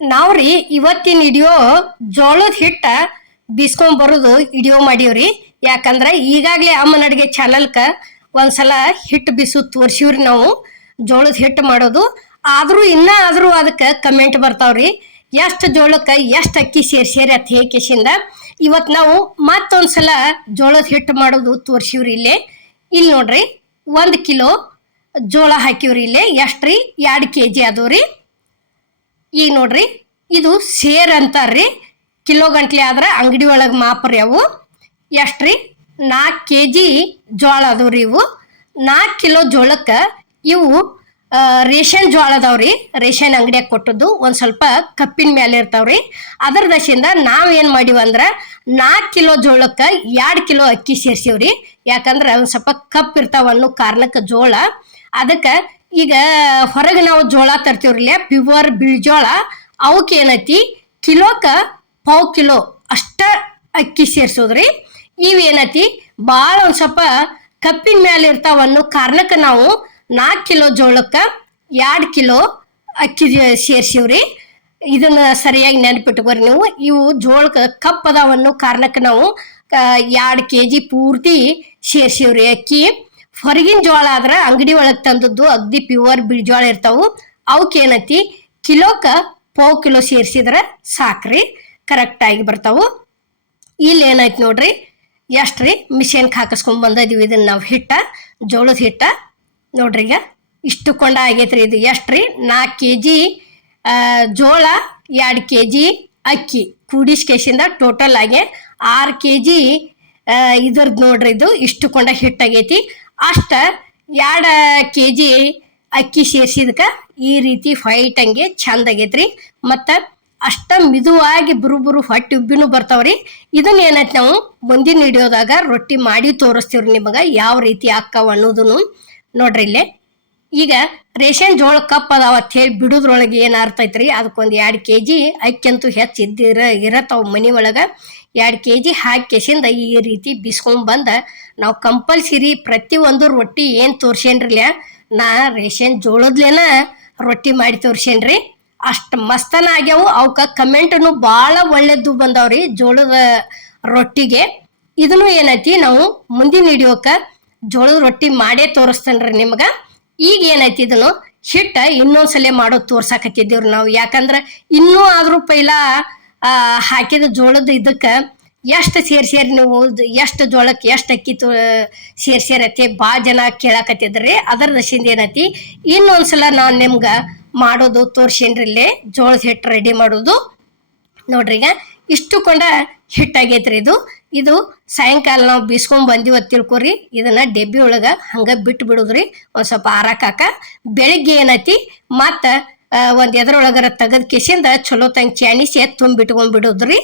ನಾವ್ರಿ ಇವತ್ತಿನ ವಿಡಿಯೋ ಜೋಳದ ಹಿಟ್ಟ ಬೀಸ್ಕೊಂಡ್ ಬರೋದು ವಿಡಿಯೋ ಮಾಡೀವ್ರಿ. ಯಾಕಂದ್ರ ಈಗಾಗ್ಲೇ ಅಮ್ಮನ ಅಡಿಗೆ ಚಾನಲ್ಕ ಒಂದ್ಸಲ ಹಿಟ್ಟು ಬೀಸು ತೋರ್ಸಿವ್ರಿ ನಾವು ಜೋಳದ ಹಿಟ್ಟು ಮಾಡೋದು. ಆದ್ರೂ ಅದಕ್ಕ ಕಮೆಂಟ್ ಬರ್ತಾವ್ರಿ, ಎಷ್ಟು ಜೋಳಕ್ಕ ಎಷ್ಟು ಅಕ್ಕಿ ಸೇರ್ಸ್ಯಾರಿ ಅಂತ ಹೇಕಿಸಿಂದ ಇವತ್ ನಾವು ಮತ್ತೊಂದ್ಸಲ ಜೋಳದ ಹಿಟ್ಟು ಮಾಡೋದು ತೋರ್ಸಿವ್ರಿ. ಇಲ್ಲಿ ನೋಡ್ರಿ, 1 ಕಿಲೋ ಜೋಳ ಹಾಕಿವ್ರಿ. ಎಷ್ಟ್ರಿ? 2 kg ಅದವ್ರಿ. ಈಗ ನೋಡ್ರಿ, ಇದು ಸೇರ್ ಅಂತಾರ್ರಿ. ಕಿಲೋ ಗಂಟ್ಲೆ ಆದ್ರ ಅಂಗಡಿ ಒಳಗೆ ಮಾಪ್ರಿ ಅವು. ಎಷ್ಟ್ರಿ? 4 kg ಜೋಳ ಅದಾವ್ರಿ ಇವು. 4 ಕಿಲೋ ಜೋಳಕ್ಕೆ ಇವು ರೇಷನ್ ಜೋಳ ಅದಾವ್ರಿ. ರೇಷನ್ ಅಂಗಡಿಯಾಗ ಕೊಟ್ಟದ್ದು ಒಂದ್ ಸ್ವಲ್ಪ ಕಪ್ಪಿನ ಮೇಲೆ ಇರ್ತಾವ್ರಿ. ಅದರ ದಶೆಯಿಂದ ನಾವೇನ್ ಮಾಡಿವ ಅಂದ್ರ 4 ಕಿಲೋ ಜೋಳಕ್ಕೆ 2 ಕಿಲೋ ಅಕ್ಕಿ ಸೇರ್ಸಿವ್ರಿ. ಯಾಕಂದ್ರ ಒಂದ್ ಸ್ವಲ್ಪ ಕಪ್ ಇರ್ತಾವ ಅನ್ನೋ ಕಾರಣಕ್ಕೆ ಜೋಳ. ಅದಕ್ಕ ಈಗ ಹೊರಗೆ ನಾವು ಜೋಳ ತರ್ತೀವ್ರಿ, ಪ್ಯೂರ್ ಬಿಳ್ಜೋಳ. ಅವಕ್ಕೆ ಏನೈತಿ ಕಿಲೋಕ 1/4 ಕಿಲೋ ಅಷ್ಟ ಅಕ್ಕಿ ಸೇರ್ಸೋದ್ರಿ. ಇವೇನೈತಿ ಭಾಳ ಒಂದ್ ಸ್ವಲ್ಪ ಕಪ್ಪಿನ ಮೇಲೆ ಇರ್ತಾವ ಅನ್ನೋ ಕಾರಣಕ್ಕೆ ನಾವು 4 ಕಿಲೋ ಜೋಳಕ್ಕ 2 ಕಿಲೋ ಅಕ್ಕಿ ಸೇರ್ಸಿವ್ರಿ. ಇದನ್ನ ಸರಿಯಾಗಿ ನೆನಪಿಟ್ಕೋರಿ ನೀವು. ಇವು ಜೋಳಕ್ಕೆ ಕಪ್ ಅದಾವ ಅನ್ನೋ ಕಾರಣಕ್ಕೆ ನಾವು 2 kg ಪೂರ್ತಿ ಸೇರ್ಸಿವ್ರಿ ಅಕ್ಕಿ. ಹೊರಗಿನ ಜೋಳ ಆದ್ರ ಅಂಗಡಿ ಒಳಗೆ ತಂದದ್ದು ಅಗ್ದಿ ಪ್ಯೂರ್ ಬಿಳ್ಜೋಳ ಇರ್ತಾವು. ಅವಕ್ಕೆ ಏನೈತಿ ಕಿಲೋಕ 1/4 ಕಿಲೋ ಸೇರ್ಸಿದ್ರ ಸಾಕ್ರಿ, ಕರೆಕ್ಟ್ ಆಗಿ ಬರ್ತಾವು. ಇಲ್ಲಿ ಏನಾಯ್ತು ನೋಡ್ರಿ, ಎಷ್ಟ್ರಿ ಮಿಷನ್ಗೆ ಹಾಕಿಸ್ಕೊಂಡ್ ಬಂದಿದೀವಿ ಇದನ್ನ ನಾವು ಹಿಟ್ಟ, ಜೋಳದ ಹಿಟ್ಟ. ನೋಡ್ರಿ ಈಗ ಇಷ್ಟು ಕೊಂಡ ಆಗೈತ್ರಿ. ಇದು ಎಷ್ಟ್ರಿ? 4 kg ಜೋಳ, 2 kg ಅಕ್ಕಿ ಕೂಡಿಸ್ಕೇಸಿಂದ ಟೋಟಲ್ ಆಗಿ 6 kg ಇದ್ರದ್ದು ನೋಡ್ರಿ. ಇದು ಇಷ್ಟು ಕೊಂಡ ಹಿಟ್ಟಾಗೈತಿ. ಅಷ್ಟ 2 kg ಅಕ್ಕಿ ಸೇರ್ಸಿದ್ಕ ಈ ರೀತಿ ಫೈಟ್ ಹಂಗೆ ಚಂದ ಆಗೈತ್ರಿ. ಮತ್ತ ಅಷ್ಟ ಮಿದುವಾಗಿ ಬುರು ಹೊಟ್ಟೆ ಉಬ್ಬಿನೂ ಬರ್ತಾವ್ರಿ. ಇದನ್ನ ಏನೈತಿ ನಾವು ಮುಂದಿನ ಹಿಡಿಯೋದಾಗ ರೊಟ್ಟಿ ಮಾಡಿ ತೋರಿಸ್ತೀವ್ರಿ ನಿಮಗ ಯಾವ ರೀತಿ ಆಕ್ಕಾವ ಅನ್ನೋದನ್ನು. ನೋಡ್ರಿ ಇಲ್ಲೇ ಈಗ ರೇಷನ್ ಜೋಳ ಕಪ್ ಅದಾವ ಅಂತ ಹೇಳಿ ಬಿಡುದ್ರೊಳಗೆ ಏನ್ ಅರ್ಥ ಐತ್ರಿ, ಅದಕ್ಕೊಂದು 2 kg ಅಕ್ಕಿ ಅಂತೂ ಹೆಚ್ಚು ಇರತ್ತಾವ ಮನಿ ಒಳಗ. 2 kg ಹಾಕಿಸಿಂದ ಈ ರೀತಿ ಬಿಸ್ಕೊಂಡ್ ಬಂದ ನಾವು ಕಂಪಲ್ಸರಿ ಪ್ರತಿಯೊಂದು ರೊಟ್ಟಿ ಏನ್ ತೋರ್ಸೇನ್ರಿಲ್ಲ, ನಾ ರೇಷನ್ ಜೋಳದ್ಲೇನ ರೊಟ್ಟಿ ಮಾಡಿ ತೋರ್ಸೇನ್ರಿ. ಅಷ್ಟ್ ಮಸ್ತನ ಆಗ್ಯಾವು. ಅವಕ್ಕ ಕಮೆಂಟ್ನು ಭಾಳ ಒಳ್ಳೇದು ಬಂದಾವ್ರಿ ಜೋಳದ ರೊಟ್ಟಿಗೆ. ಇದನ್ನು ಏನೈತಿ ನಾವು ಮುಂದಿನ ಹಿಡಿಯೋಕ ಜೋಳದ ರೊಟ್ಟಿ ಮಾಡೇ ತೋರಿಸ್ತೇನ್ರಿ ನಿಮ್ಗ. ಈಗ ಏನೈತಿ ಇದನ್ನು ಹಿಟ್ಟ ಇನ್ನೊಂದ್ಸಲ ಮಾಡೋದು ತೋರ್ಸಾಕತ್ತಿದ್ದೇವ್ರಿ ನಾವು. ಯಾಕಂದ್ರ ಇನ್ನೂ ಆದ್ರೂ ಪೈಲ ಹಾಕಿದ ಜೋಳದ ಇದಕ್ಕ ಎಷ್ಟು ಸೇರ್ಸ್ಯಾರಿ ನೀವು, ಎಷ್ಟು ಜೋಳಕ್ಕೆ ಎಷ್ಟು ಅಕ್ಕಿ ಸೇರ್ಸ್ಯಾರತ್ತೆ ಭಾಳ ಜನ ಕೇಳಾಕತ್ತಿದ್ರಿ. ಅದರ ದಶಿಂದ ಏನೈತಿ ಇನ್ನೊಂದ್ಸಲ ನಾನು ನಿಮ್ಗ ಮಾಡೋದು ತೋರ್ಸೇನ್ರಿ. ಜೋಳದ ಹಿಟ್ಟು ರೆಡಿ ಮಾಡೋದು ನೋಡ್ರಿ. ಈಗ ಇಷ್ಟು ಕೊಂಡ ಹಿಟ್ಟಾಗೈತ್ರಿ. ಇದು ಸಾಯಂಕಾಲ ನಾವು ಬೀಸ್ಕೊಂಡ್ ಬಂದಿವ ತಿಳ್ಕೊರಿ. ಇದನ್ನ ಡೆಬ್ಬಿ ಒಳಗ ಹಂಗ ಬಿಟ್ಟು ಬಿಡುದ್ರಿ ಒಂದ್ ಸ್ವಲ್ಪ ಆರಾಕಾಕ. ಬೆಳಿಗ್ಗೆ ಏನೈತಿ ಮತ್ತ ಒಂದ್ ಎದ್ರೊಳಗರ ತೆಗದ್ ಕಿಸಿಂದ ಚಲೋ ತಂಗ್ ಚಾಣಿಸಿ ತುಂಬಿಟ್ಕೊಂಡ್ ಬಿಡುದ್ರಿ.